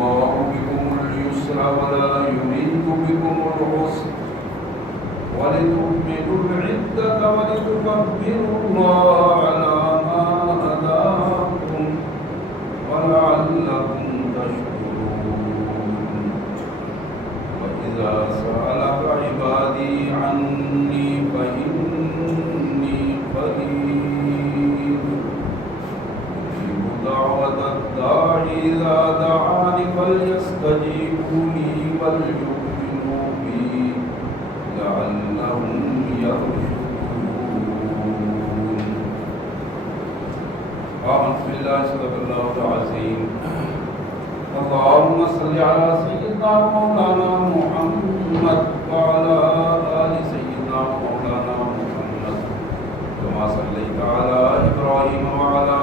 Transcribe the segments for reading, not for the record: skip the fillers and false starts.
الله بكم اليسر ولا يريد بكم العسر ولتكملوا العدة ولتكبروا الله على ما هداكم ولعلكم تشكرون وإذا سألك عبادي عني فإني قريب أجيب دعوة الداع إذا دعاني فليستجيبوا لي وليؤمنوا بي لعلهم يرشدون. آمنت بالله صدق الله العظيم. اللهم صل على سيدنا مولانا محمد وعلى آل سيدنا مولانا محمد كما صليت على إبراهيم وعلى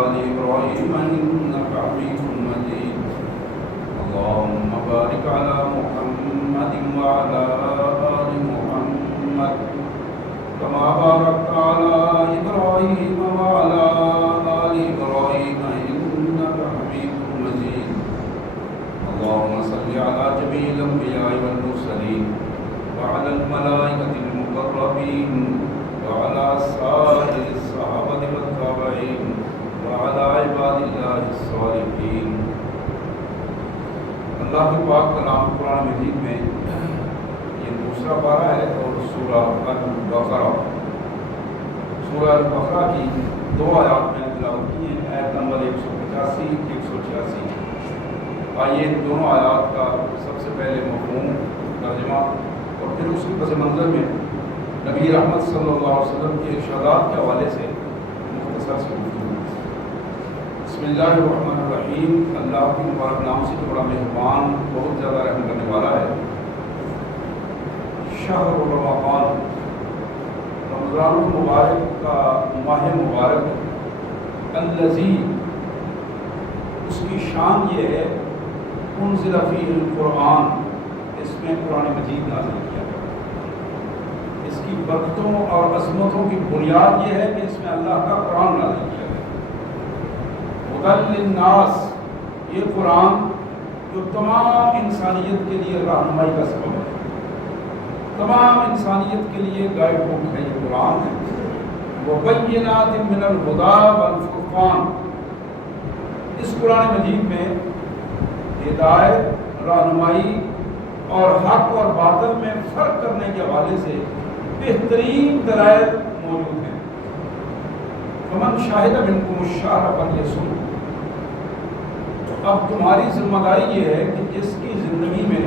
آل إبراهيم إنك حميد مجيد. اللهم بارك على محمد وعلى آل محمد كما باركت على إبراهيم وعلى آل إبراهيم إنك حميد مجيد. اللهم صل على جميع الأنبياء والمرسلين وعلى الملائكة المقربين وعلى سائر الصحابة والتابعين وعلى عباد الله الصالحين. اللہ کے پاک کلام قرآن مجید میں یہ دوسرا پارہ ہے اور سورہ البقرہ کی 2 آیات میں نے تلاوت کی ہیں، آیت نمبر 185 186. آئیے دونوں آیات کا سب سے پہلے مفہوم ترجمہ اور پھر اس کے پس منظر میں نبی رحمت صلی اللہ علیہ وسلم کے ارشادات کے حوالے سے مختصر سے گفتگو. بسم اللہ الرحمن الرحیم. اللہ کے مبارک نام سے جو بڑا مہربان بہت زیادہ رحم کرنے والا ہے. شہر رمضان، رمضان المبارک کا ماہ مبارک، الذی، اس کی شان یہ ہے انزل فیہ القرآن، اس میں قرآن مجید نازل کیا گیا. اس کی برکتوں اور عظمتوں کی بنیاد یہ ہے کہ اس میں اللہ کا قرآن نازل کیا گیا. ہدی للناس، یہ قرآن جو تمام انسانیت کے لیے رہنمائی کا سبب ہے، تمام انسانیت کے لیے گائیڈ بک ہے یہ قرآن ہے. وبینات من الہدی والفرقان، اس قرآن مجید میں ہدایت، رہنمائی اور حق اور باطل میں فرق کرنے کے حوالے سے بہترین دلائل موجود ہیں. فمن شاہد منکم الشہر فلیصم، اب تمہاری ذمہ داری یہ ہے کہ جس کی زندگی میں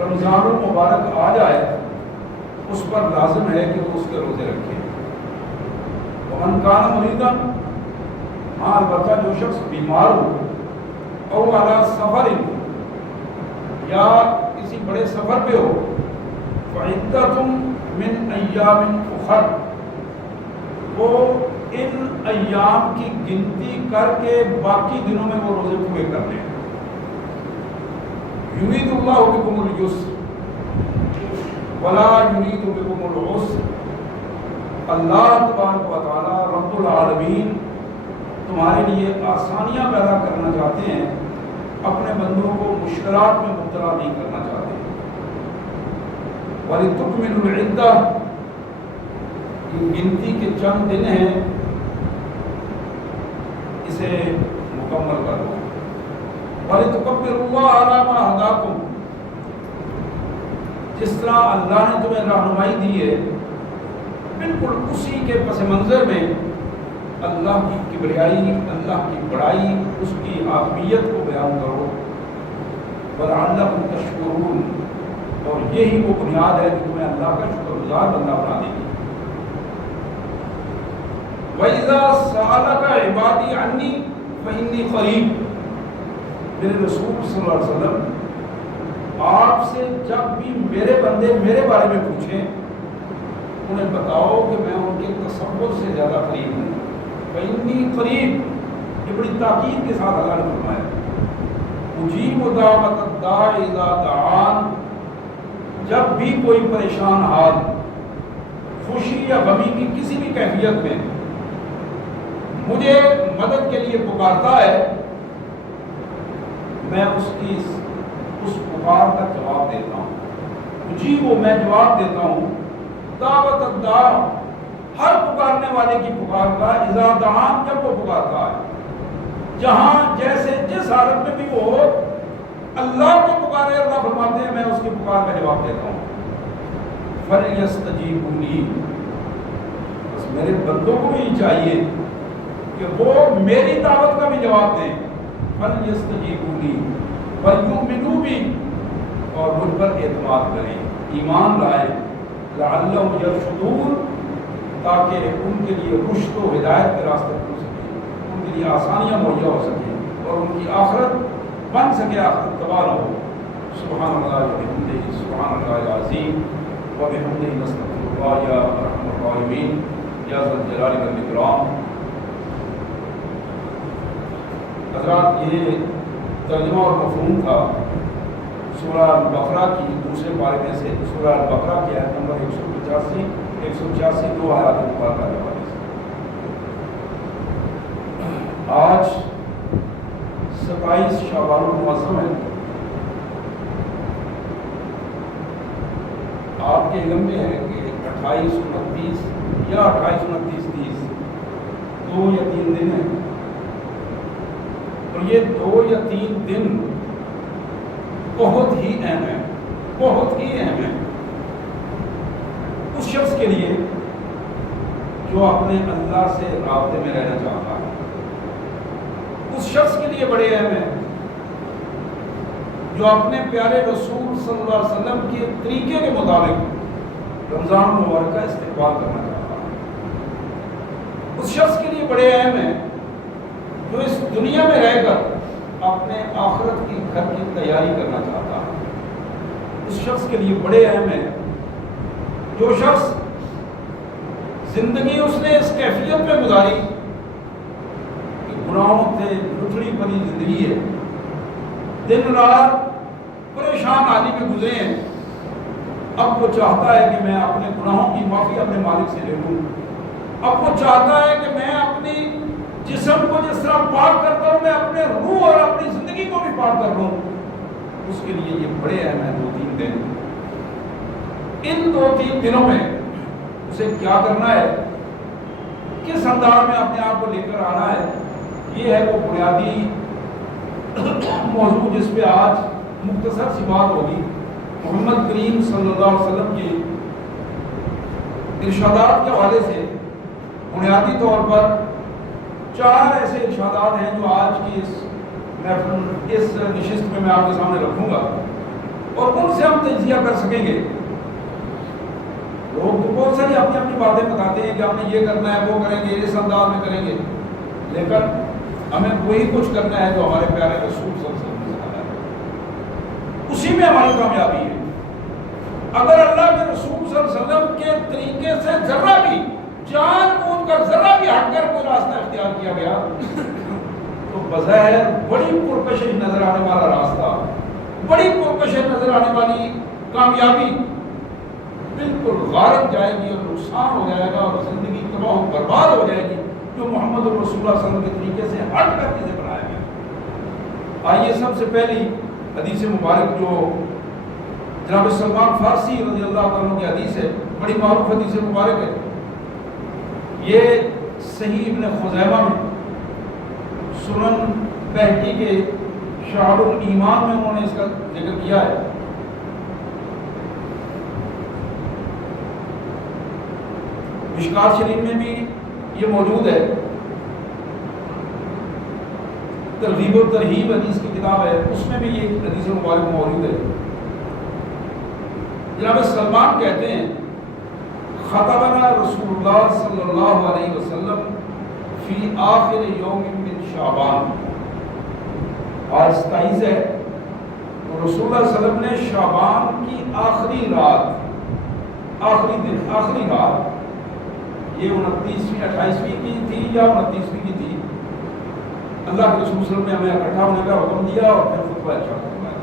رمضان المبارک آ جائے اس پر لازم ہے کہ وہ اس کے روزے رکھے. ومن کان مریضا، ہاں البتہ جو شخص بیمار ہو، او علی سفر، یا کسی بڑے سفر پہ ہو، فعدۃ من ایام اخر، وہ ان ایام کی گنتی کر کے باقی دنوں میں وہ روزے پورے کر لیں. یرید اللہ بکم اليسر ولا یرید بکم العسر، اللہ تبارک و تعالی رب العالمین تمہارے لیے آسانیاں پیدا کرنا چاہتے ہیں، اپنے بندوں کو مشکلات میں مبتلا نہیں کرنا چاہتے. وَلِتُكْمِلُوا الْعِدَّةَ، گنتی کے چند دن ہیں، اسے مکمل کر دو. وَلِتُكَبِّرُوا اللَّهَ عَلَىٰ مَا هَدَاكُمْ، جس طرح اللہ نے تمہیں رہنمائی دی ہے بالکل اسی کے پس منظر میں اللہ کی کبریائی، اللہ کی بڑائی، اس کی عظمیت کو بیان کرو. وَلَعَلَّكُمْ تَشْكُرُونَ، اور یہی وہ بنیاد ہے کہ تمہیں اللہ کا شکر گزار بندہ بنا دے گی. وَإِذَا سَأَلَكَ عِبَادِي عَنِّي فَإِنِّي قَرِيبٌ، میرے رسول صلی اللہ علیہ وسلم آپ سے جب بھی میرے بندے میرے بارے میں پوچھیں انہیں بتاؤ کہ میں ان کے تصور سے زیادہ قریب ہوں. فَإِنِّي قَرِيبٌ، یہ بڑی تاکید کے ساتھ اللہ نے فرمایا. اجیب دعوت الداع اذا دعان، جب بھی کوئی پریشان حال، خوشی یا غمی کی کسی بھی کیفیت میں مجھے مدد کے لیے پکارتا ہے، میں اس پکار کا جواب دیتا ہوں. جی وہ میں جواب دیتا ہوں دعوت الداع، ہر پکارنے والے کی پکار کا، اذا دعان جب وہ پکارتا ہے، جہاں جیسے جس حالت میں بھی وہ ہو اللہ کو پکارے. اللہ فرماتے ہیں میں اس کی پکار کا جواب دیتا ہوں. فَلْيَسْتَجِيبُوا لِي، بس میرے بندوں کو بھی چاہیے کہ وہ میری دعوت کا بھی جواب دیں. فَلْيَسْتَجِيبُوا لِي وَلْيُؤْمِنُوا بِي، اور مجھ پر اعتماد کریں، ایمان لائیں. لَعَلَّهُمْ يَرْشُدُونَ، تاکہ ان کے لیے رشد و ہدایت کے راستے کھل سکے، ان کے لیے آسانیاں مہیا ہو سکیں اور ان کی آخرت بن سکے، آخرت تباہ نہ ہو. سبحان اللہ وبحمدہ، سبحان اللہ العظیم وبحمدہ، نستغفر اللہ یا ارحم الراحمین یا ذا الجلال والاکرام. حضرات یہ ترجمہ اور مفہوم تھا سورہ البقرہ کی دوسرے پارے میں سے، سورہ البقرہ کی آیت نمبر 185 دو آیات مبارکہ کے حوالے سے. آج 27 شعبان المعظم ہے. آپ کے علم میں ہے کہ 28 29 یا 28 29 30 2 یا 3 دن ہیں، اور یہ 2 یا 3 دن بہت ہی اہم ہے، بہت ہی اہم ہے اس شخص کے لیے جو اپنے اللہ سے رابطے میں رہنا چاہتا ہے. اس شخص کے لیے بڑے اہم ہے جو اپنے پیارے رسول صلی اللہ علیہ وسلم کے طریقے کے مطابق رمضان المبارک کا استقبال کرنا چاہتا ہے. اس شخص کے لیے بڑے اہم ہے جو اس دنیا میں رہ کر اپنے آخرت کی گھر کی تیاری کرنا چاہتا ہے. اس شخص کے لیے بڑے اہم ہے جو شخص زندگی اس نے اس کیفیت میں گزاری کہ گناہوں سے لٹڑی بھری زندگی ہے، دن رات پریشان حالی میں گزرے ہیں. اب وہ چاہتا ہے کہ میں اپنے گناہوں کی معافی اپنے مالک سے لے لوں. اب وہ چاہتا ہے کہ میں اپنی جسم کو جس طرح پاک کرتا ہوں میں اپنے روح اور اپنی زندگی کو بھی پاک کر لوں. اس کے لیے یہ بڑے اہم ہیں 2-3 دن. ان 2-3 دنوں میں اسے کیا کرنا ہے، کس انداز میں اپنے آپ کو لے کر آنا ہے، یہ ہے وہ بنیادی موضوع جس پہ آج مختصر سی بات ہوگی. محمد کریم صلی اللہ علیہ وسلم کی ارشادات کے حوالے سے بنیادی طور پر 4 ایسے ارشادات ہیں جو آج کی اس نشست میں آپ کے سامنے رکھوں گا، اور ان سے ہم تجزیہ کر سکیں گے. لوگ تو بہت ساری اپنی اپنی باتیں بتاتے ہیں کہ ہم نے یہ کرنا ہے، وہ کریں گے، اس انداز میں کریں گے، لیکن ہمیں وہی کچھ کرنا ہے جو ہمارے پیارے رسول صلی اللہ علیہ وسلم نے سکھایا ہے، اسی میں ہماری کامیابی ہے. اگر اللہ کے رسول صلی اللہ علیہ وسلم کے طریقے سے ذرا بھی جان بوجھ کر ذرا بھی ہٹ کر کوئی راستہ اختیار کیا گیا تو بظاہر بڑی پرکشش نظر آنے والا راستہ، بڑی پرکشش نظر آنے والی کامیابی بالکل غارت جائے گی اور نقصان ہو جائے گا اور زندگی تباہ و برباد ہو جائے گی جو محمد الرسول اللہ صلی اللہ علیہ وسلم کے طریقے سے ہٹ کر چیزیں بنایا گیا. آئیے سب سے پہلی حدیث مبارک جو جناب سلمان فارسی رضی اللہ عنہ کی حدیث ہے، بڑی معروف حدیث مبارک ہے. یہ صحیح ابن خزیمہ میں، سنن بہقی کے شعب الایمان میں انہوں نے اس کا ذکر کیا ہے. مشکات شریف میں بھی یہ موجود ہے. ترغیب و ترہیب حدیث کی کتاب ہے، اس میں بھی یہ حدیث مبارک موجود ہے. جناب سلمان کہتے ہیں خطبنا رسول اللہ صلی اللہ علیہ وسلم فی آخر یوم من شعبان. آج 27 ہے تو رسول اللہ صلی اللہ علیہ وسلم نے شعبان کی آخری رات، آخری دن، آخری رات، یہ 29ویں 28ویں کی تھی یا 29ویں کی تھی، اللہ کے رسول صلی اللہ علیہ وسلم نے ہمیں اکٹھا ہونے کا حکم دیا اور پھر خطبہ ارشاد فرمایا.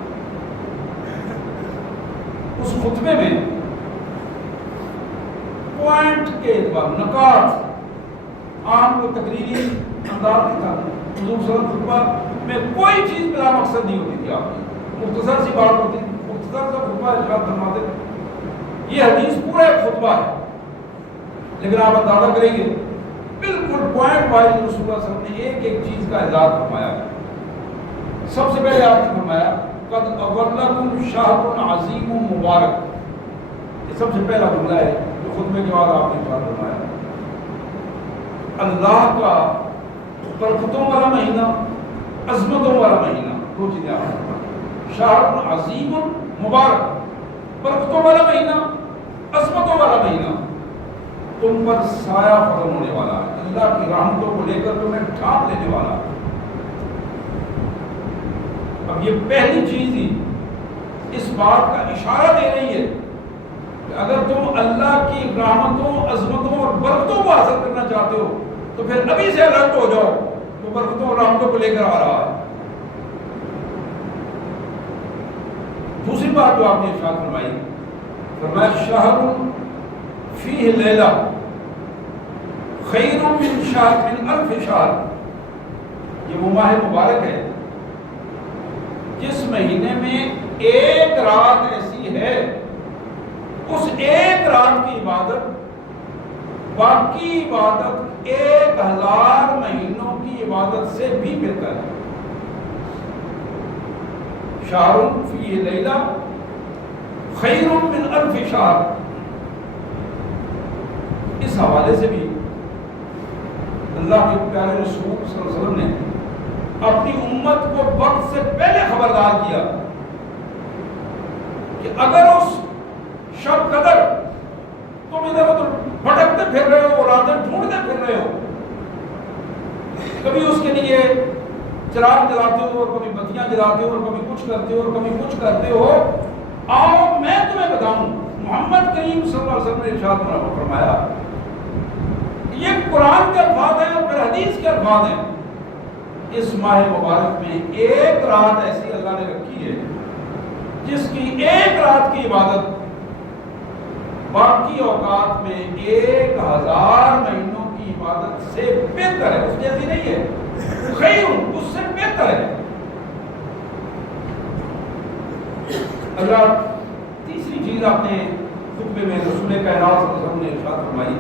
اس خطبے میں پوائنٹ کے اعتبار نکات، عام کو تقریری انداز نہیں تھا. حضور صلی اللہ علیہ وسلم خطبہ میں کوئی چیز بلا مقصد نہیں ہوتی تھی آپ کی، مختصر سی بات ہوتی تھی، مختصر سا خطبہ ارشاد فرماتے تھے۔ یہ حدیث پورا ایک خطبہ ہے، لیکن آپ اندازہ کریں گے بالکل پوائنٹ وائز رسول اللہ صلی اللہ علیہ وسلم نے ایک ایک چیز کا اعزاز فرمایا ہے۔ سب سے پہلے آپ نے فرمایا قد اولکم شہر عظیم مبارک، یہ سب سے پہلا جملہ ہے جو خطبے کے بعد آپ نے فرمایا۔ اللہ کا برکتوں والا مہینہ، عظمتوں والا مہینہ، دو چیزیں آپ نے فرمایا، شہر عظیم مبارک، برکتوں والا مہینہ، عظمتوں والا مہینہ، تم پر سایہ ختم ہونے والا ہے، اللہ کی رحمتوں کو لے کر تمہیں ڈھانپ لینے والا ہے۔ اب یہ پہلی چیز ہی اس بات کا اشارہ دے رہی ہے کہ اگر تم اللہ کی رحمتوں، عظمتوں اور برکتوں کو حاصل کرنا چاہتے ہو تو پھر ابھی سے الرٹ ہو جاؤ، تو برکتوں اور رحمتوں کو لے کر آ رہا ہے۔ دوسری بات جو آپ نے ارشاد فرمائی، فرمایا شہر فیہ لیلہ خیر من شہر من الف شہر، یہ وہ ماہ مبارک ہے جس مہینے میں ایک رات ایسی ہے، اس ایک رات کی عبادت باقی عبادت 1000 مہینوں کی عبادت سے بھی بہتر ہے۔ شہر فیہ لیلہ خیر من الف شہر، اس حوالے سے بھی اللہ کے پیارے رسول صلی اللہ علیہ وسلم نے اپنی امت کو وقت سے پہلے خبردار کیا کہ اگر اس شب قدر تم ادھر ادھر بھٹکتے پھر رہے ہو، راتیں ڈھونڈتے پھر رہے ہو، کبھی اس کے لیے چراغ جلاتے ہو اور کبھی بتیاں جلاتے ہو اور کبھی کچھ کرتے ہو اور کبھی کچھ کرتے ہو، آؤ میں تمہیں بتاؤں۔ محمد کریم صلی اللہ علیہ وسلم نے ارشاد فرمایا، یہ قرآن کے الفاظ ہیں اور پھر حدیث کے الفاظ ہیں، اس ماہ مبارک میں ایک رات ایسی اللہ نے رکھی ہے جس کی ایک رات کی عبادت باقی اوقات میں 1000 مہینوں کی عبادت سے بہتر ہے، اس جیسی نہیں ہے، خیر اس سے بہتر ہے۔ اللہ تیسری چیز آپ نے خطبے میں رسول کائنات صلی اللہ علیہ وسلم نے ارشاد فرمائی،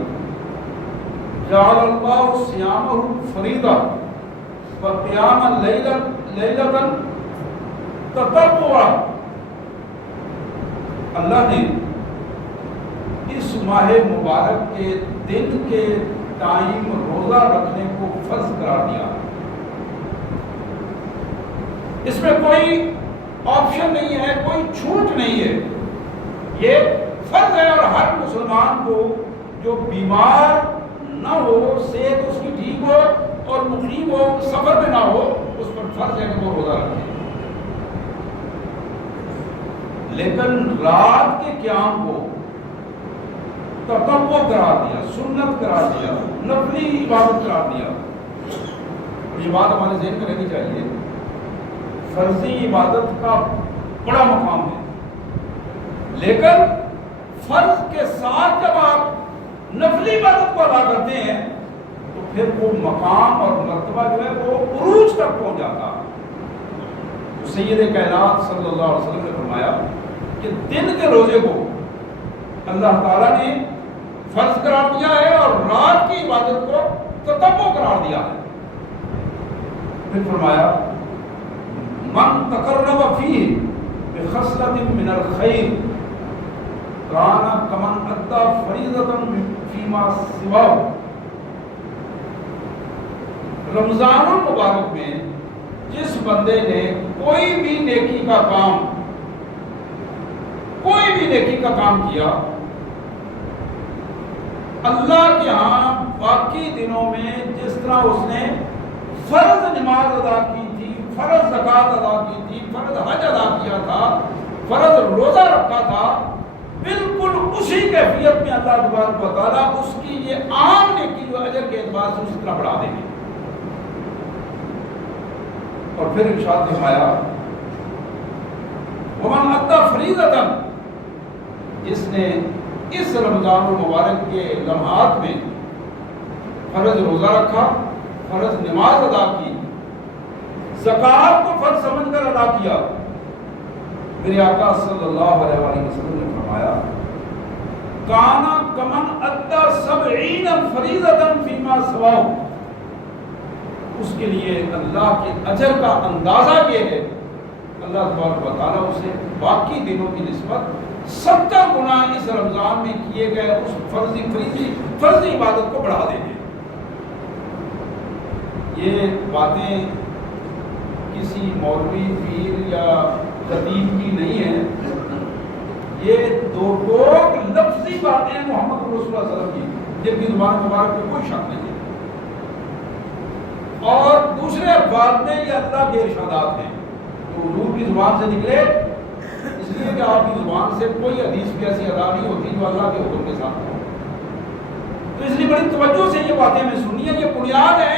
جعل اللہ صیامہ فریضہ وقیام لیلۃ تطوعا، اللہ نے اس ماہ مبارک کے دن کے ٹائم روزہ رکھنے کو فرض قرار دیا۔ اس میں کوئی آپشن نہیں ہے، کوئی چھوٹ نہیں ہے، یہ فرض ہے، اور ہر مسلمان کو جو بیمار نہ ہو، صحت اس کی ٹھیک ہو اور مقیم ہو، سفر میں نہ ہو، اس پر فرض ہے کہ وہ روزہ رکھے۔ لیکن رات کے قیام کو تطوع قرار دیا، سنت قرار دیا، نفلی عبادت قرار دیا۔ اور یہ بات ہمارے ذہن میں رہنی چاہیے، فرضی عبادت کا بڑا مقام ہے، لیکن فرض کے ساتھ جب آپ نفلی عبادت کو ادا کرتے ہیں تو پھر وہ مقام اور مرتبہ جو ہے وہ عروج تک پہنچ جاتا۔ سید کائنات صلی اللہ علیہ وسلم نے فرمایا کہ دن کے روزے کو اللہ تعالیٰ نے فرض قرار دیا ہے اور رات کی عبادت کو تطوع قرار دیا ہے۔ پھر فرمایا من تقرب فیہ بخصلۃ من الخیر کان کمن ادی فریضۃ فیما سواہ، رمضان المبارک میں جس بندے نے کوئی بھی نیکی کا کام کیا، اللہ کے ہاں باقی دنوں میں جس طرح اس نے فرض نماز ادا کی تھی، فرض زکوٰۃ ادا کی تھی، فرض حج ادا کیا تھا، فرض روزہ رکھا تھا، بالکل اسی کیفیت میں اللہ تبارک و تعالیٰ اس کی یہ عام نیکی جو اجر کے اعتبار سے اسی طرح بڑھا دیں گے۔ اور پھر ارشاد فرمایا ومن ادی فریضۃ، جس نے اس رمضان المبارک کے لمحات میں فرض روزہ رکھا، فرض نماز ادا کی، زکات کو فرض سمجھ کر ادا کیا. میرے آقا صلی اللہ علیہ وآلہ وسلم نے فرمایا کانا کمن ادا 70 فریضۃ فیما سواہ. اس کے لیے اللہ کے اجر کا اندازہ یہ ہے اللہ تبارک و تعالیٰ اسے باقی دنوں کی نسبت 70 گنا اس رمضان میں کیے گئے اس فرضی عبادت کو بڑھا دیں گے. یہ باتیں کسی مولوی پیر یا خطیب کی نہیں ہیں، یہ دو لفظی باتیں محمد رسول اللہ صلی اللہ علیہ وسلم کی جن کی زبان مبارک پہ کوئی شک نہیں ہے. اور دوسرے الفاظ میں یہ اللہ کے ارشادات ہیں جو حضور کی زبان سے نکلے، اس لیے کہ آپ کی زبان سے کوئی حدیث بھی ایسی ادا نہیں ہوتی جو اللہ کے حکم کے ساتھ ہو. تو اس لیے بڑی توجہ سے یہ باتیں میں سنی ہے. یہ بنیاد ہے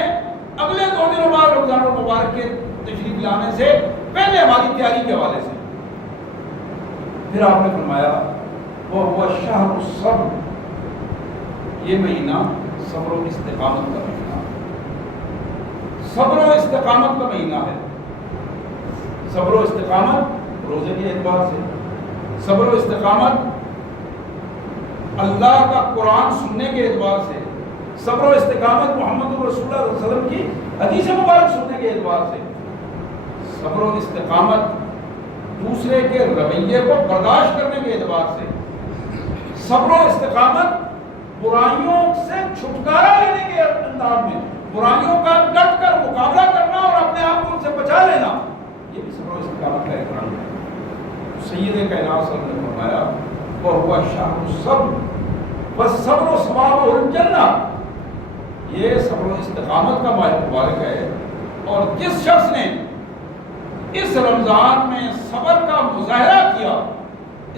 اگلے 2 دنوں بعد رمضان المبارک کے تشریف لانے سے پہلے ہماری تیاری کے حوالے سے. پھر آپ نے فرمایا وہ شہر الصبر، یہ مہینہ صبر و استقامت کا مہینہ، صبر و استقامت کا مہینہ ہے. صبر و استقامت روزے کے اعتبار سے، صبر و استقامت اللہ کا قرآن سننے کے اعتبار سے، صبر و استقامت محمد رسول اللہ صلی اللہ علیہ وسلم کی حدیث مبارک سننے کے اعتبار سے، صبر و استقامت دوسرے کے رویے کو برداشت کرنے کے اعتبار سے، صبر و استقامت برائیوں سے چھٹکارا لینے کے انداز میں، برائیوں کا ڈٹ کر مقابلہ کرنا اور اپنے آپ کو ان سے بچا لینا، یہ بھی صبر و استقامت کا ایک رنگ ہے. سید کائنات صلی اللہ علیہ وسلم نے فرمایا وَهُوَ شَهْرُ الصَّبْرِ وَالصَّبْرُ ثَوَابُهُ الْجَنَّةُ. یہ صبر و استقامت کا ماہ مبارک ہے، اور جس شخص نے اس رمضان میں صبر کا مظاہرہ کیا،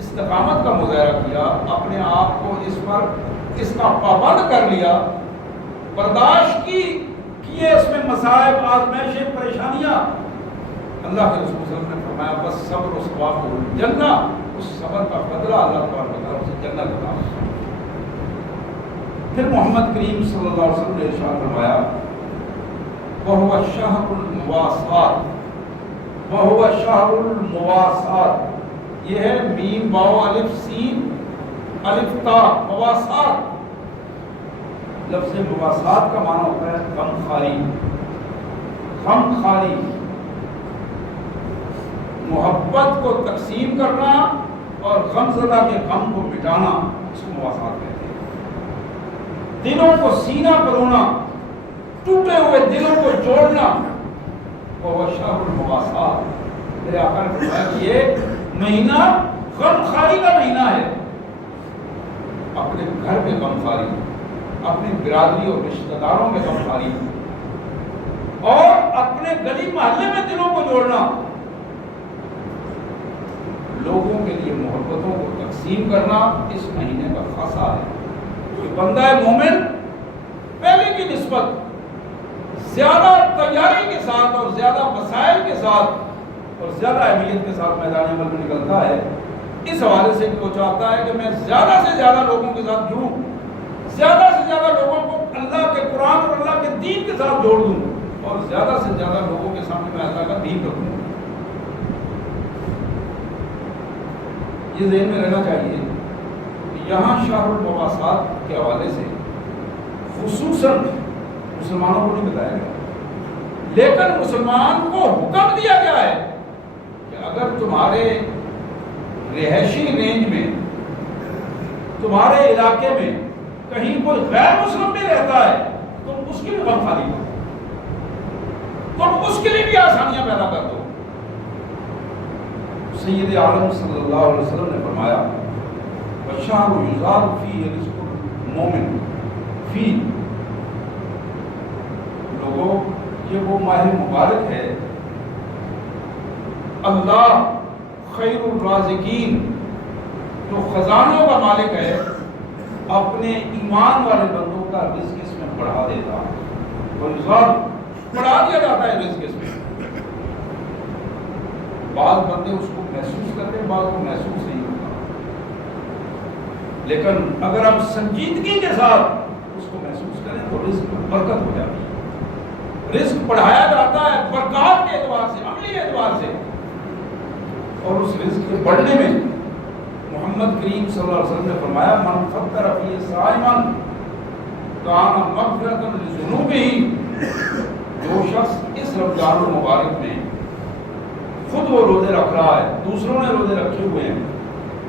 استقامت کا مظاہرہ کیا، اپنے آپ کو اس پر اس کا پابند کر لیا، برداشت کیے اس میں مصائب، آزمائشیں، پریشانیاں، اللہ کے رسول صلی اللہ علیہ وسلم نے فرمایا بس صبر و ثواب الجنہ، اس صبر کا بدلہ اللہ تبارک و تعالیٰ اسے جنت عطا فرمائے. پھر محمد کریم صلی اللہ علیہ وسلم نے ارشاد فرمایا وَهُوَ الشَّهْرُ الْمُوَاسَاةِ، وَهُوَ الشَّهْرُ الْمُوَاسَاةِ. یہ ہے میم واو الف سین الف تا مواسات. لفظ مواسات کا معنی ہوتا ہے غم خواری، غم خواری، محبت کو تقسیم کرنا اور غم زدہ کے غم کو مٹانا، اس کو مواسات کہتے ہیں. دلوں کو سینہ پرونا، ٹوٹے ہوئے دلوں کو جوڑنا، وہ شہر المواسات. میرے آقا نے فرمایا کہ یہ مہینہ غم خواری کا مہینہ ہے. اپنے گھر میں غم خواری، اپنی برادری اور رشتہ داروں میں غم خواری، اور اپنے گلی محلے میں دلوں کو جوڑنا، لوگوں کے لیے محبتوں کو تقسیم کرنا اس مہینے کا خاصہ ہے. کہ بندہ مومن پہلے کی نسبت زیادہ تیاری کے ساتھ اور زیادہ وسائل کے ساتھ اور زیادہ اہمیت کے ساتھ میدان عمل میں نکلتا ہے. اس حوالے سے وہ چاہتا ہے کہ میں زیادہ سے زیادہ لوگوں کے ساتھ جڑوں، زیادہ سے زیادہ لوگوں کو اللہ کے قرآن اور اللہ کے دین کے ساتھ جوڑ دوں، اور زیادہ سے زیادہ لوگوں کے سامنے میں اللہ کا دین رکھوں. یہ ذہن میں رہنا چاہیے کہ یہاں شہر المواسات کے حوالے سے خصوصاً مسلمانوں کو نہیں بتایا گیا، لیکن مسلمان کو حکم دیا گیا ہے کہ اگر تمہارے رہائشی رینج میں، تمہارے علاقے میں کہیں کوئی غیر مسلم بھی رہتا ہے، تم اس کی بھی غم خواری کرو، تم اس کے لیے بھی آسانیاں پیدا کر دو. سید عالم صلی اللہ علیہ وسلم نے فرمایا وَالشَّهْرُ يُزَادُ فِيهِ رِزْقُ الْمُؤْمِنِ فِيهِ. لوگوں، یہ وہ ماہ مبارک ہے، اللہ خیر الرازقین جو خزانوں کا مالک ہے، اپنے ایمان والے بندوں کا رزق اس میں بڑھا دیتا ہے. بڑھا دیا جاتا ہے رزق اس میں. بعض بندے اس کو محسوس کرتے ہیں، بعض کو محسوس نہیں ہوتا، لیکن اگر آپ سنجیدگی کے ساتھ اس کو محسوس کریں تو رزق میں برکت ہو جاتی ہے، رزق بڑھایا جاتا ہے برکات کے اعتبار سے، عملی اعتبار سے، اور اس رزق کے بڑھنے میں محمد کریم صلی اللہ علیہ وسلم نے فرمایا من فطر فی صائما کان مغفرۃ لذنوبہ، جو شخص اس رمضان المبارک میں خود وہ روزے رکھ رہا ہے، دوسروں نے روزے رکھے ہوئے ہیں،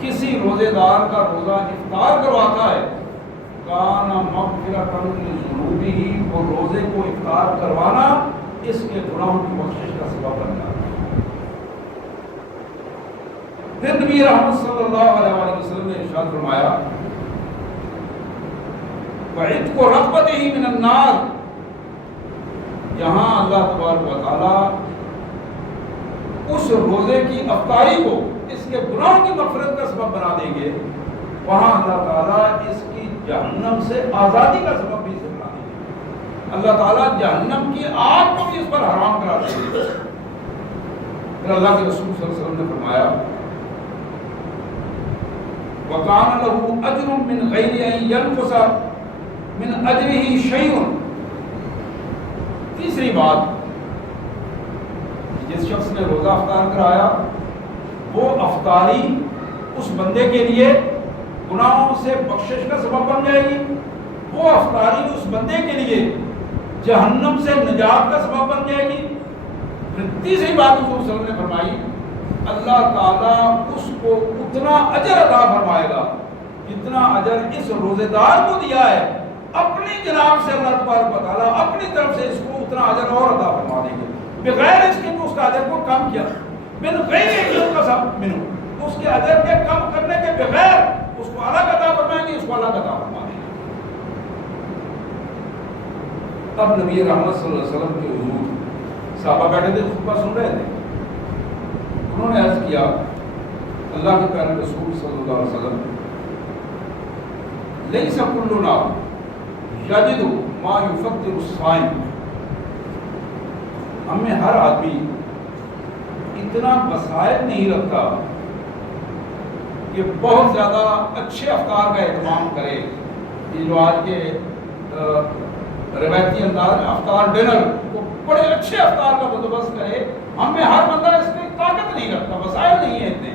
کسی روزے دار کا روزہ افطار کرواتا ہے، کان مغفرۃ لذنوبہ، وہ روزے کو افطار کروانا اس کے گناہوں کی بخشش کا سبب بن جاتا ہے۔ پھر نبی رحمت صلی اللہ علیہ وآلہ وسلم نے ارشاد فرمایا وَعِتْقُ رَغْبَتِهِ مِنَ النَّارِ، یہاں اللہ تبارک و تعالی اس روزے کی افطاری کو اس کے گناہوں کی مغفرت کا سبب بنا دیں گے، وہاں اللہ تعالیٰ اس کی جہنم سے آزادی کا سبب بھی اسے بنا دیں گے، اللہ تعالیٰ جہنم کی آگ کو بھی اس پر حرام کرا دیں گے۔ پھر اللہ کے رسول صلی اللہ علیہ وسلم نے فرمایا وَكَانَ لَهُ أَجْرٌ مِّنْ غَيْرِ أَن يَنْقُصَ مِنْ أَجْرِهِ شَيْءٌ۔ تیسری بات، جس شخص نے روزہ افطار کرایا وہ افطاری اس بندے کے لیے گناہوں سے بخشش کا سبب بن جائے گی، وہ افطاری اس بندے کے لیے جہنم سے نجات کا سبب بن جائے گی۔ پھر تیسری بات حضور صلی اللہ علیہ وسلم نے فرمائی اللہ تعالیٰ اس کو اتنا اجر عطا فرمائے گا جتنا اجر اس روزے دار کو دیا ہے، اپنی جناب سے اللہ تبارک و تعالیٰ اپنی طرف سے اس کو اتنا اجر اور عطا فرما دیں گے، بغیر اس کے اس کا اجر کو کم کیا، من غیر کا سب منو، اس کے اجر کے کم کرنے کے بغیر اس کو الگ عطا فرمائیں گے، اس کو الگ عطا فرما دیں گے۔ اب نبی رحمت صلی اللہ علیہ وسلم کے حضور صحابہ بیٹھے تھے، خطبہ سن رہے تھے، انہوں نے عرض کیا اللہ کے پیارے رسول صلی اللہ علیہ وسلم لیس کلنا یجد ما یفطر الصائم، ہم میں ہر آدمی اتنا وسائل نہیں رکھتا کہ بہت زیادہ اچھے افطار کا اہتمام کرے، یہ جو آج کے روایتی انداز میں افطار ڈنر وہ بڑے اچھے افطار کا بندوبست کرے، ہم میں ہر بندہ اس میں طاقت نہیں رکھتا، وسائل نہیں ہیں اتنے،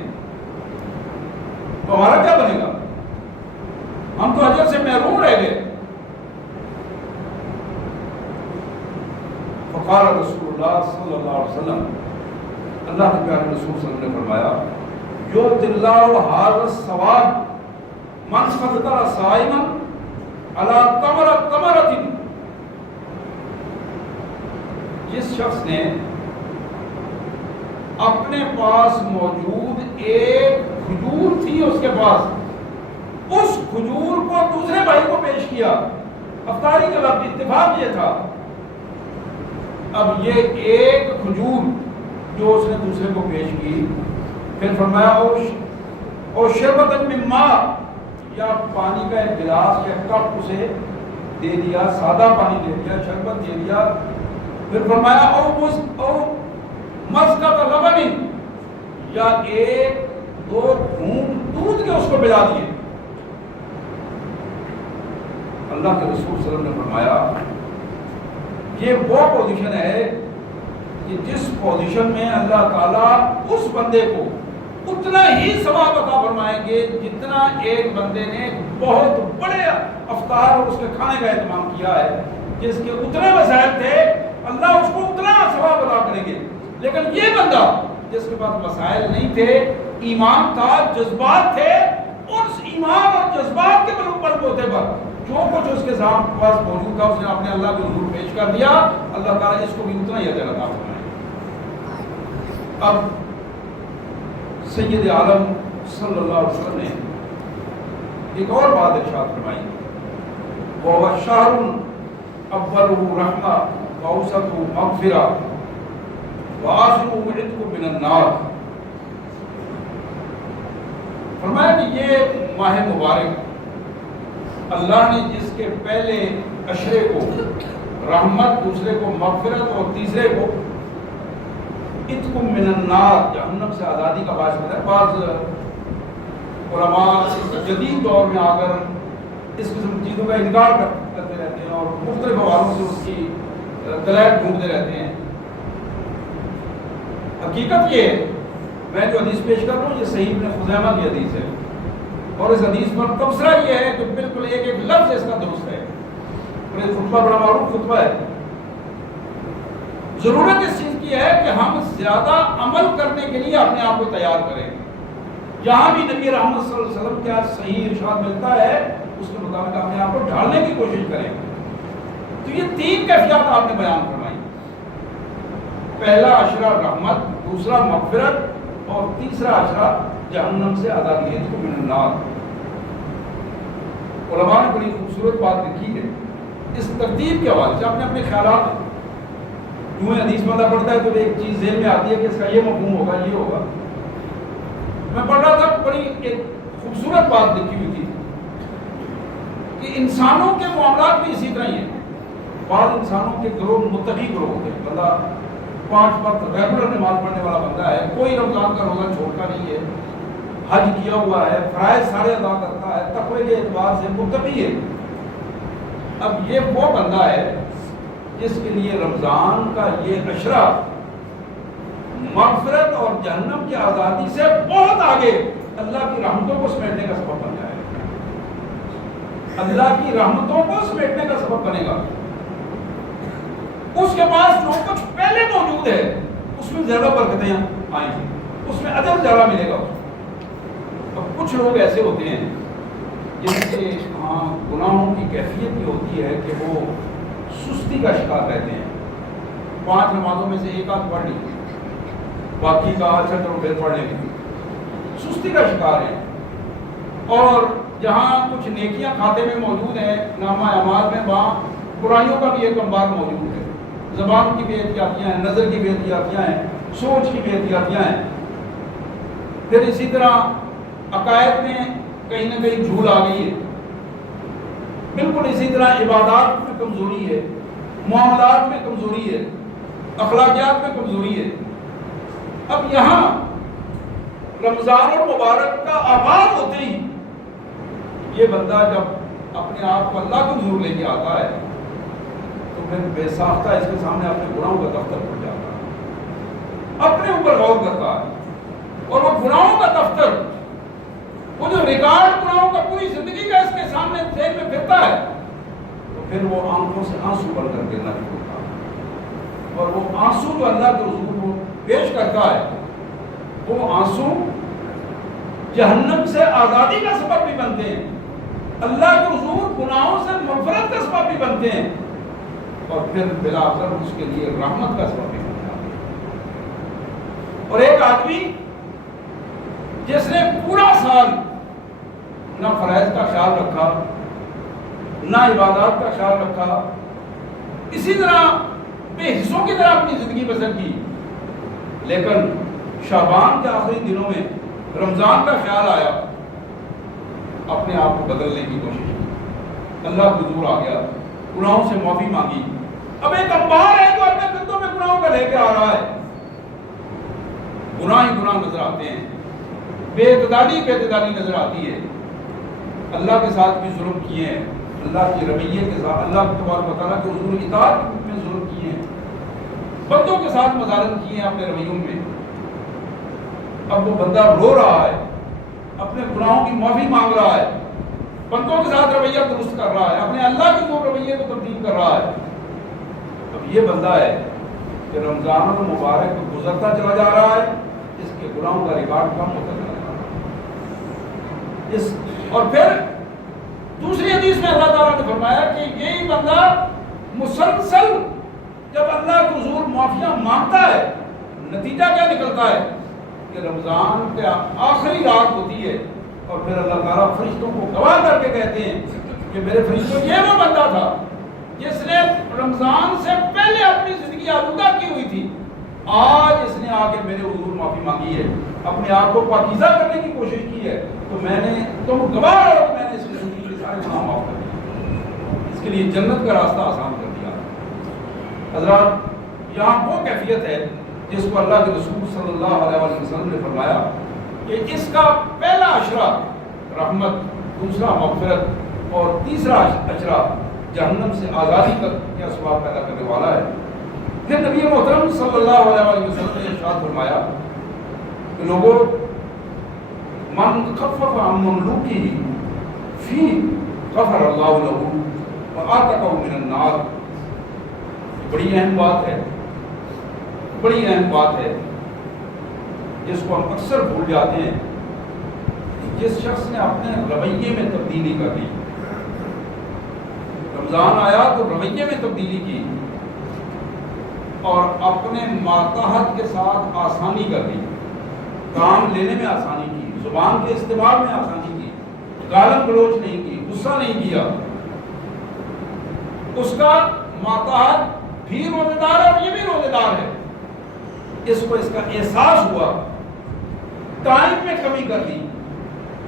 تو ہمارا کیا بنے گا؟ ہم تو اجر سے محروم رہ گئے۔ فقال رسول اللہ صلی اللہ علیہ وسلم، اللہ کے پیارے رسول صلی اللہ علیہ وسلم نے فرمایا یؤتی اللہ ھذا الثواب من فطر صائما علی تمرۃ، جس شخص نے اپنے پاس موجود ایک کھجور تھی اس کے پاس، اس کھجور کو دوسرے بھائی کو پیش کیا، افطاری کے وقت اتفاق یہ تھا، اب یہ ایک کھجور جو اس نے دوسرے کو پیش کی، پھر فرمایا او شربۃ من ماء، یا پانی کا ایک گلاس یا کپ اسے دے دیا، سادہ پانی دے دیا، شربت دے دیا، پھر فرمایا او مسقط لبن، یا ایک دو گھونٹ دودھ کے اس کو پلا دیے۔ اللہ کے رسول صلی اللہ علیہ وسلم نے فرمایا یہ وہ پوزیشن ہے کہ جس پوزیشن میں اللہ تعالیٰ اس بندے کو اتنا ہی ثواب عطا فرمائیں گے جتنا ایک بندے نے بہت بڑے افطار اور اس کے کھانے کا اہتمام کیا ہے، جس کے اتنے وسائل تھے اللہ اس کو اتنا ثواب عطا کریں گے۔ لیکن یہ بندہ جس کے پاس وسائل نہیں تھے، ایمان تھا، جذبات تھے، اس ایمان اور جذبات کے بلبوتے پر جو کچھ اس کے پاس موجود تھا اس نے اپنے اللہ کے حضور پیش کر دیا، اللہ تعالیٰ اس کو بھی اتنا ہی اجر عطا فرمائے۔ اب سید عالم صلی اللہ علیہ وسلم نے ایک اور بات ارشاد فرمائی، وَهُوَ شَهْرٌ أَوَّلُهُ رَحْمَةٌ وَأَوْسَطُهُ مَغْفِرَةٌ وَآخِرُهُ عِتْقٌ مِّنَ النَّارِ۔ فرمایا کہ یہ ماہ مبارک اللہ نے جس کے پہلے عشرے کو رحمت، دوسرے کو مغفرت اور تیسرے کو عتق من النار، جہنم سے آزادی کا باعث بنا ہے۔ بعض علماء اس جدید دور میں آ کر اس قسم کی چیزوں کا انکار کرتے رہتے ہیں اور مختلف حوالوں سے اس کی دلائل ڈھونڈتے رہتے ہیں. حقیقت یہ ہے، میں جو حدیث پیش کر رہا ہوں یہ صحیح ابن خزیمہ کی حدیث ہے، اور اس حدیث پر تبصرہ یہ ہے کہ بالکل ایک ایک لفظ اس کا درست ہے. اور یہ خطبہ بڑا معروف خطبہ ہے. ضرورت اس چیز کی ہے کہ ہم زیادہ عمل کرنے کے لیے اپنے آپ کو تیار کریں. جہاں بھی نبی رحمت صلی اللہ علیہ وسلم کا صحیح ارشاد ملتا ہے اس کے مطابق اپنے آپ کو ڈھالنے کی کوشش کریں. تو یہ 3 کیفیات آپ نے بیان فرمائی. پہلا عشرہ رحمت، دوسرا مغفرت، اور تیسرا عشرہ جہنم سے آزادی ہے، من النار. علماء نے بڑی خوبصورت بات لکھی ہے اس ترتیب کے حوالے سے. اپنے اپنے خیالات ہیں. یوں حدیث بندہ پڑھتا ہے تو ایک چیز ذہن میں آتی ہے کہ اس کا یہ مفہوم ہوگا، یہ ہوگا. میں پڑھ رہا تھا، بڑی ایک خوبصورت بات لکھی ہوئی تھی کہ انسانوں کے معاملات بھی اسی طرح ہی ہیں. بعض انسانوں کے گروہ متقی گروہ ہوتے ہیں. بندہ 5 وقت ریگولر نماز پڑھنے والا بندہ ہے، کوئی رمضان کا روزہ چھوڑتا نہیں ہے، حج کیا ہوا ہے، فرائض سارے ادا کرتا ہے، تقوی کے اعتبار سے متقی ہے. اب یہ وہ بندہ ہے جس کے لیے رمضان کا یہ عشرہ مغفرت اور جہنم کی آزادی سے بہت آگے اللہ کی رحمتوں کو سمیٹنے کا سبب بن جائے گا. اللہ کی رحمتوں کو سمیٹنے کا سبب بنے گا. اس کے پاس جو کچھ پہلے موجود ہے اس میں زیادہ برکتیں آئیں گی، اس میں اجر زیادہ ملے گا. اب کچھ لوگ ایسے ہوتے ہیں جن کے گناہوں کی کیفیت یہ ہوتی ہے کہ وہ سستی کا شکار رہتے ہیں. 5 نمازوں میں سے ایک آدھ پڑھ لی، باقی کا اچھا چلو پھر پڑھ لیں گے. سستی کا شکار ہے. اور جہاں کچھ نیکیاں کھاتے میں موجود ہیں نامہ اعمال میں، وہاں برائیوں کا بھی ایک انبار موجود ہے. زبان کی بے احتیاطیاں ہیں، نظر کی بے احتیاطیاں ہیں، سوچ کی بے احتیاطیاں ہیں. پھر اسی طرح عقائد میں کہیں نہ کہیں جھول آ گئی ہے. بالکل اسی طرح عبادات میں کمزوری ہے، معاملات میں کمزوری ہے، اخلاقیات میں کمزوری ہے. اب یہاں رمضان المبارک کا آغاز ہوتے ہی یہ بندہ جب اپنے آپ کو اللہ کے حضور لے کے آتا ہے تو پھر بے ساختہ اس کے سامنے اپنے گناہوں کا دفتر کھل جاتا ہے، اپنے اوپر غور کرتا ہے. اور وہ گناہوں کا دفتر، وہ جو ریکارڈ گناہوں کا پوری زندگی کا اس کے سامنے ذہن میں پھرتا ہے تو پھر وہ آنکھوں سے آنسو بڑھ کر گرنا شروع ہوتا ہے. اور وہ آنسو جو اللہ کے حضور کو پیش کرتا ہے وہ آنسو جہنم سے آزادی کا سبب بھی بنتے ہیں، اللہ کے حضور گناہوں سے مغفرت کا سبب بھی بنتے ہیں، اور پھر بلاخر اس کے لیے رحمت کا سبب بھی بن جاتے ہیں. اور ایک آدمی جس نے پورا سال نہ فرائض کا خیال رکھا، نہ عبادات کا خیال رکھا، اسی طرح بے حصوں کی طرح اپنی زندگی بسر کی، لیکن شعبان کے آخری دنوں میں رمضان کا خیال آیا، اپنے آپ کو بدلنے کی کوشش کی، اللہ کو حضور آ گیا، گناہوں سے معافی مانگی. اب ایک انبار ہے جو اپنے کندھوں میں گناہوں کا لے کے آ رہا ہے. گناہ ہی گناہ نظر آتے ہیں، بے اعتدالی نظر آتی ہے. اللہ کے ساتھ بھی ظلم کیے ہیں، اللہ کے رویے کے ساتھ، اللہ تبارک و تعالیٰ کے حضور اطاعت میں ظلم کیے ہیں، بندوں کے ساتھ مظالم کیے ہیں اپنے رویوں میں. اب وہ بندہ رو رہا ہے، اپنے گناہوں کی معافی مانگ رہا ہے، بندوں کے ساتھ رویہ درست کر رہا ہے، اپنے اللہ کے جو رویے کو تبدیل کر رہا ہے. اب یہ بندہ ہے کہ رمضان المبارک گزرتا چلا جا رہا ہے، اس کے گناہوں کا ریکارڈ کم ہوتا چلا جا رہا ہے. اور پھر دوسری حدیث میں اللہ تعالیٰ نے فرمایا کہ یہی بندہ مسلسل جب اللہ کے حضور معافیاں مانگتا ہے، نتیجہ کیا نکلتا ہے کہ رمضان کے آخری رات ہوتی ہے اور پھر اللہ تعالیٰ فرشتوں کو گواہ کر کے کہتے ہیں کہ میرے فرشتوں یہ وہ بندہ تھا جس نے رمضان سے پہلے اپنی زندگی آلودہ کی ہوئی تھی، آج اس نے آ کے میرے حضور معافی مانگی ہے، اپنے آپ کو پاکیزہ کرنے کی کوشش کی ہے، تو میں نے تم گواہ ہو کہ میں نے اس کی زندگی کے سارے گناہ معاف کر دیے، اس کے لیے جنت کا راستہ آسان کر دیا. حضرات، یہاں وہ کیفیت ہے جس کو اللہ کے رسول صلی اللہ علیہ وسلم نے فرمایا کہ اس کا پہلا عشرہ رحمت، دوسرا مغفرت اور تیسرا عشرہ جہنم سے آزادی تک کے اسباب پیدا کرنے والا ہے۔ پھر نبی محترم صلی اللہ علیہ وسلم نے ارشاد فرمایا کہ لوگوں، من خفف عن مملوکہ فی غفر اللہ له وآتقہ من النار۔ بڑی اہم بات ہے، بڑی اہم بات ہے، جس کو ہم اکثر بھول جاتے ہیں۔ جس شخص نے اپنے رویے میں تبدیلی کر دی، رمضان آیا تو رویے میں تبدیلی کی اور اپنے ماتحت کے ساتھ آسانی کر دی، کام لینے میں آسانی کی، زبان کے استعمال میں آسانی کی، گالاں گلوچ نہیں کی، غصہ نہیں کیا، اس کا ماتحت بھی روزے دار ہے اور یہ بھی روزے دار ہے، اس کو اس کا احساس ہوا، ٹائم میں کمی کر دی،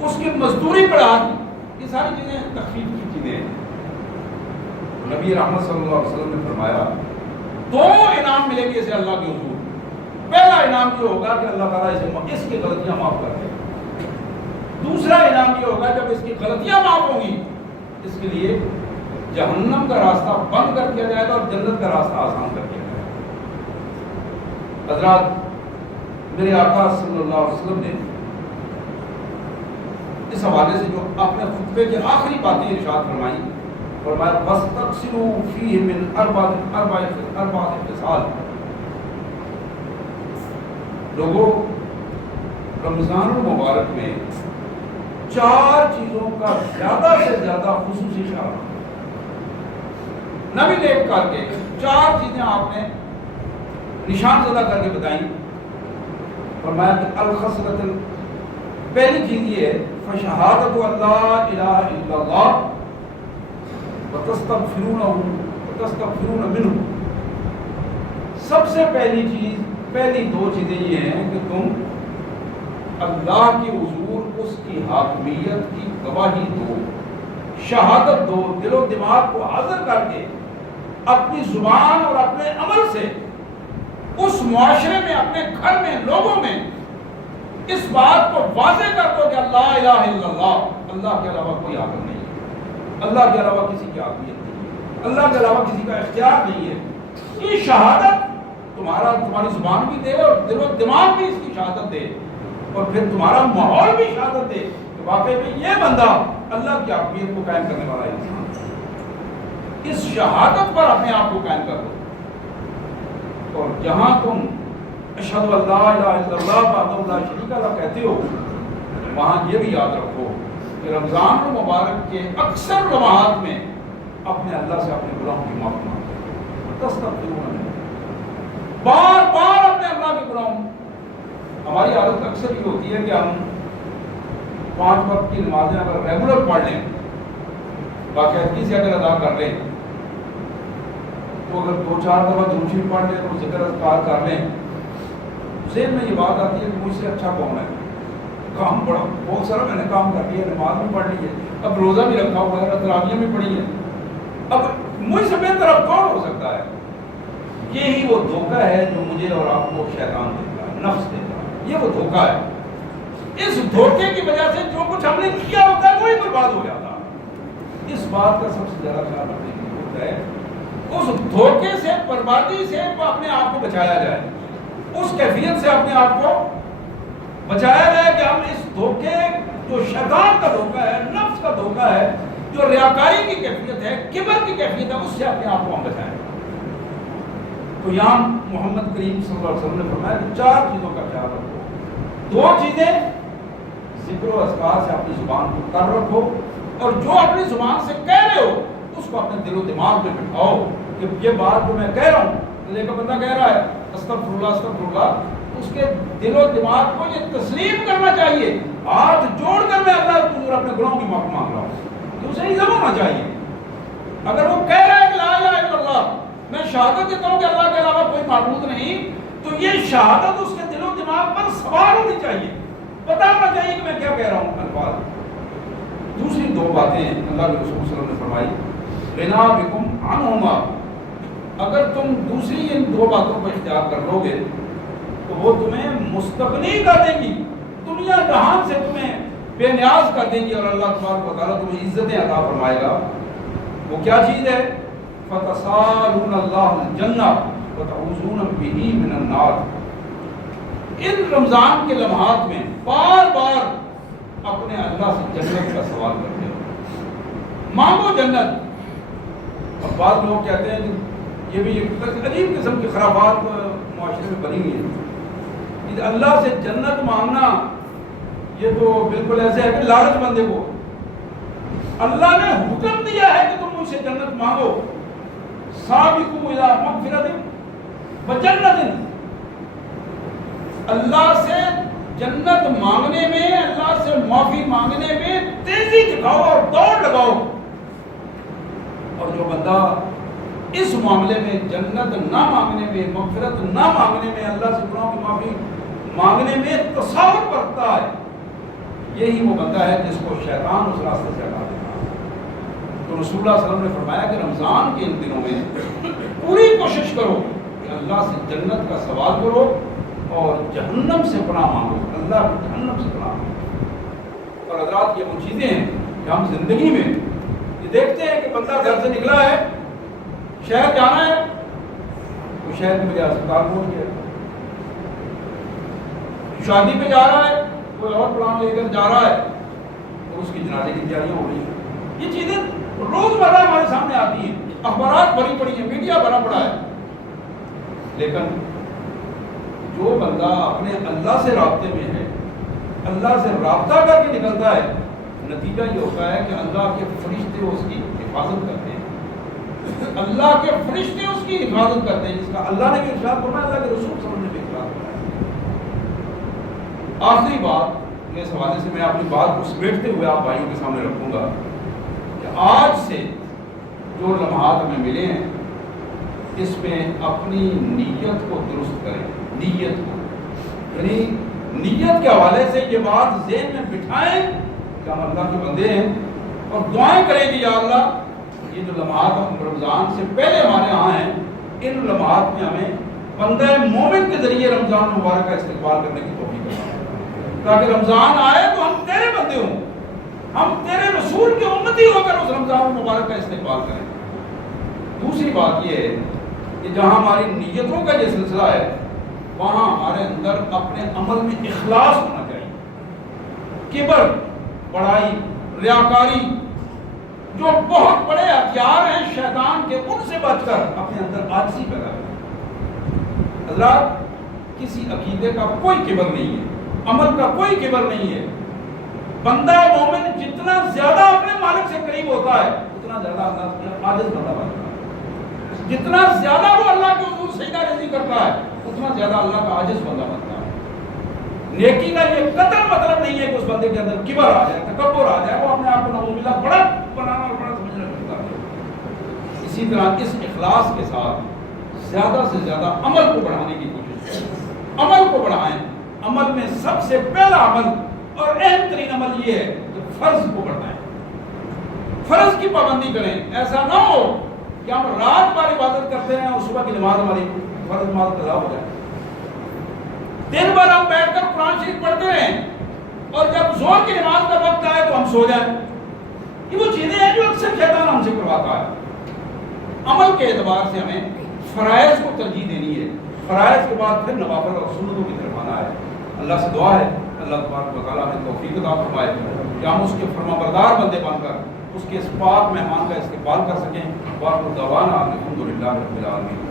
اس کی مزدوری بڑھا دی، یہ ساری چیزیں تخفیف کی چیزیں ہیں۔ نبی رحمت صلی اللہ علیہ وسلم نے فرمایا دو انعام ملیں گے اسے اللہ کے حضور۔ پہلا انعام یہ ہوگا کہ اللہ تعالیٰ اسے اس کی غلطیاں معاف کر دے، دوسرا انعام یہ ہوگا جب اس کی غلطیاں معاف ہوں گی اس کے لیے جہنم کا راستہ بند کر دیا جائے گا اور جنت کا راستہ آسان کر دیا جائے گا۔ حضرات، میرے آقا صلی اللہ علیہ وسلم نے اس حوالے سے جو اپنے خطبے کی آخری باتیں ارشاد فرمائی، فرمایا وَاسْتَقْسِمُوا فِيهِ مِنْ أَرْبَعَةِ خِصَالٍ۔ لوگوں، رمضان المبارک میں 4 چیزوں کا زیادہ سے زیادہ خصوصی اشارہ، نبی نے کر کے 4 چیزیں آپ نے نشان زدہ کر کے بتائیں۔ فرمایا کہ الخصلۃ، پہلی چیز یہ ہے فشہادۃ اللہ الہ الا اللہ وتستغفرون منہ۔ سب سے پہلی چیز، پہلی 2 چیزیں یہ ہیں کہ تم اللہ کے حضور اس کی حاکمیت کی گواہی دو، شہادت دو، دل و دماغ کو حاضر کر کے اپنی زبان اور اپنے عمل سے اس معاشرے میں، اپنے گھر میں، لوگوں میں اس بات کو واضح کر دو کہ اللہ الہ الا اللہ، اللہ کے علاوہ کوئی حاکم نہیں ہے، اللہ کے علاوہ کسی کی حاکمیت نہیں ہے، اللہ کے علاوہ کسی کا اختیار نہیں ہے۔ یہ شہادت تمہاری زبان بھی دے اور دل و دماغ بھی اس کی شہادت دے، اور پھر تمہارا ماحول بھی شہادت دے کہ واقعی میں یہ بندہ اللہ کی حاکمیت کو قائم کرنے والا انسان ہے۔ اس شہادت پر اپنے آپ کو قائم کر دو، اور جہاں تم اشہد ان لا الہ الا اللہ وحدہ لا شریک لہ کہتے ہو، وہاں یہ بھی یاد رکھو کہ رمضان المبارک کے اکثر لمحات میں اپنے اللہ سے اپنے گناہوں کی معافی مانگو، تستغفرون، بار بار اپنے اللہ کے گناہوں۔ ہماری عادت اکثر یہ ہوتی ہے کہ ہم 5 وقت کی نمازیں اگر ریگولر پڑھ لیں، باقاعدگی سے اگر ادا کر لیں، تو اگر 2-4 دفعہ درود شریف پڑھ لیں اور ذکر اذکار کر لیں، ذہن میں یہ بات آتی ہے کہ مجھ سے اچھا کون ہے، کام بڑا بہت سارا میں نے کام کر لیا، نماز بھی پڑھ لی ہے، اب روزہ بھی رکھا ہوا ہے، تراویح بھی پڑھی ہے، اب مجھ سے بہتر اب کون ہو سکتا ہے؟ یہی وہ دھوکہ ہے جو مجھے اور آپ کو شیطان دیتا ہے، نفس دیتا ہے، یہ وہ دھوکہ ہے۔ اس دھوکے کی وجہ سے جو کچھ ہم نے کیا ہوتا ہے وہی برباد ہو جاتا ہے۔ اس بات کا سب سے زیادہ خیال رکھنے کی ضرورت ہے، اس دھوکے سے، بربادی سے اپنے آپ کو بچایا جائے، اس کیفیت سے اپنے آپ کو بچایا جائے کہ ہم اس دھوکے، جو شیطان کا دھوکہ ہے، نفس کا دھوکہ ہے، جو ریاکاری کی کیفیت ہے، کبر کی کیفیت ہے، اس سے اپنے آپ کو ہم بچائیں۔ تو یہاں محمد کریم صلی اللہ علیہ وسلم نے فرمایا کہ 4 چیزوں کا خیال رکھو۔ 2 چیزیں ذکر و اذکار سے اپنی زبان کو تر رکھو، اور جو اپنی زبان سے کہہ رہے ہو اس کو اپنے دل و دماغ میں بٹھاؤ کہ یہ بات جو میں کہہ رہا ہوں، ایک بندہ کہہ رہا ہے استغفر اللہ، اس کے دل و دماغ کو یہ تسلیم کرنا چاہیے، ہاتھ جوڑ کر میں اللہ کے حضور اپنے گناہوں کی معافی مانگ رہا ہوں، تو اسے علم ہونا چاہیے۔ اگر وہ کہہ رہا ہے کہ لا الہ الا اللہ، میں شہادت دیتا ہوں کہ اللہ کے علاوہ کوئی معبود نہیں، تو یہ شہادت اس کے دل و دماغ پر سوار ہونی چاہیے، پتہ ہونا چاہیے کہ میں کیا کہہ رہا ہوں الفاظ۔ دوسری 2 باتیں اللہ کے رسول صلی اللہ علیہ وسلم نے فرمائی، غنا بکم عنہما، اگر تم دوسری ان 2 باتوں کو اختیار کر لو گے تو وہ تمہیں مستغنی کر دیں گی، دنیا جہان سے تمہیں بے نیاز کر دیں گی، اور اللہ تبارک و تعالیٰ تمہیں عزتیں عطا فرمائے گا۔ وہ کیا چیز ہے؟ فَتَسَالُونَ اللَّهَ الْجَنَّةَ وَتَعُوذُونَ بِهِ مِنَ النَّارِ۔ ان رمضان کے لمحات میں بار بار اپنے اللہ سے جنت کا سوال کرتے ہو، مانگو جنت۔ اور بعض لوگ کہتے ہیں یہ بھی ایک عجیب قسم کی خرافات معاشرے میں بنی ہوئی ہے کہ اللہ سے جنت مانگنا یہ تو بالکل ایسے ہے کہ لالچ بندے کو، اللہ نے حکم دیا ہے کہ تم مجھ سے جنت مانگو، سابقوا الی مغفرۃ وجنۃ، اللہ سے جنت مانگنے میں، اللہ سے معافی مانگنے میں تیزی دکھاؤ اور دوڑ لگاؤ۔ اور جو بندہ اس معاملے میں جنت نہ مانگنے میں، مغفرت نہ مانگنے میں، اللہ سے گناہوں کی معافی مانگنے میں تصاہل کرتا ہے، یہی وہ بندہ ہے جس کو شیطان اس راستے سے ہٹا دیتا ہے۔ تو رسول اللہ صلی اللہ علیہ وسلم نے فرمایا کہ رمضان کے ان دنوں میں پوری کوشش کرو کہ اللہ سے جنت کا سوال کرو اور جہنم سے پناہ مانگو، اللہ کی جہنم سے پناہ مانگو۔ اور حضرات یہ وہ چیزیں ہیں کہ ہم زندگی میں یہ دیکھتے ہیں کہ بندہ گھر سے نکلا ہے، شہر جانا ہے، وہ شہر کے بجائے اسپتال پہنچ گیا، شادی پہ جا رہا ہے، کوئی اور پلان لے کر جا رہا ہے اور اس کی جنازے کی تیاریاں ہو رہی ہیں۔ یہ چیزیں روزمرہ ہمارے سامنے آتی ہیں، اخبارات بھری پڑی ہیں، میڈیا بھرا پڑا ہے، لیکن جو بندہ اپنے اللہ سے رابطے میں ہے، اللہ سے رابطہ کر کے نکلتا ہے، نتیجہ یہ ہوتا ہے کہ اللہ کے فرشتے اس کی حفاظت کرتے ہیں، اللہ کے فرشتے اس کی حفاظت کرتے ہیں، جس کا اللہ نے بھی ارشاد فرمایا، اللہ کے رسول صلی اللہ علیہ وسلم نے بھی ارشاد فرمایا۔ آخری بات اس حوالے سے میں اپنی بات کو سمیٹتے ہوئے آپ بھائیوں کے سامنے رکھوں گا کہ آج سے جو لمحات ہمیں ملے ہیں اس میں اپنی نیت کو درست کریں، نیت کو، یعنی نیت کے حوالے سے یہ بات ذہن میں بٹھائیں کہ ہم اللہ کے بندے ہیں اور دعائیں کریں کہ یا اللہ یہ جو لمحات ہم رمضان سے پہلے ہمارے ہاں ہیں، ان لمحات میں ہمیں بندہ مومن کے ذریعے رمضان مبارک کا استقبال کرنے کی توفیق عطا فرما، تاکہ رمضان آئے تو ہم تیرے بندے ہوں، ہم تیرے رسول کے امتی ہو کر اس رمضان مبارک کا استقبال کریں۔ دوسری بات یہ ہے کہ جہاں ہماری نیتوں کا یہ سلسلہ ہے وہاں ہمارے اندر اپنے عمل میں اخلاص ہونا چاہیے، کبر، بڑائی، ریاکاری جو بہت بڑے ہتھیار ہیں شیطان کے، ان سے بچ کر اپنے اندر عاجزی پیدا کریں۔ حضرات کسی عقیدے کا کوئی کبر نہیں ہے، عمل کا کوئی کبر نہیں ہے، بندہ مومن جتنا زیادہ اپنے مالک سے قریب ہوتا ہے اتنا زیادہ اللہ سے عاجز بندہ بنتا ہے، جتنا زیادہ وہ اللہ کے حضور سجدہ ریزی کرتا ہے اتنا زیادہ اللہ کا عاجز بندہ بنتا ہے۔ نیکی کا یہ قطعاً مطلب نہیں ہے کہ اس بندے کے اندر کبر آ جائے، تکبر آ جائے، وہ اپنے آپ کو نعوذ باللہ بڑا بنانا اور بڑا سمجھنا کرتا ہے۔ اسی طرح اس اخلاص کے ساتھ زیادہ سے زیادہ عمل کو بڑھانے کی کوشش کریں، عمل کو بڑھائیں۔ عمل میں سب سے پہلا عمل اور اہم ترین عمل یہ ہے کہ فرض کو بڑھائیں، فرض کی پابندی کریں۔ ایسا نہ ہو کہ ہم رات بھر عبادت کرتے ہیں اور صبح کی نماز ہماری فرض نماز قضا ہو جائے، دن بھر ہم بیٹھ کر قرآن شریف پڑھتے رہیں اور جب ظہر کی نماز کا وقت آئے تو ہم سو جائیں۔ یہ وہ چیزیں ہیں جو اکثر شیطان ہم سے کرواتا ہے۔ عمل کے اعتبار سے ہمیں فرائض کو ترجیح دینی ہے، فرائض کے بعد پھر نوافل اور سنتوں کی طرف آنا ہے۔ اللہ سے دعا ہے اللہ تبارک و تعالیٰ ہمیں توفیق عطا فرمائے کہ ہم اس کے فرما بردار بندے بن کر اس کے اس پاک مہمان کا استقبال کر سکیں۔ وآخر دعوانا الحمد للہ رب العالمین۔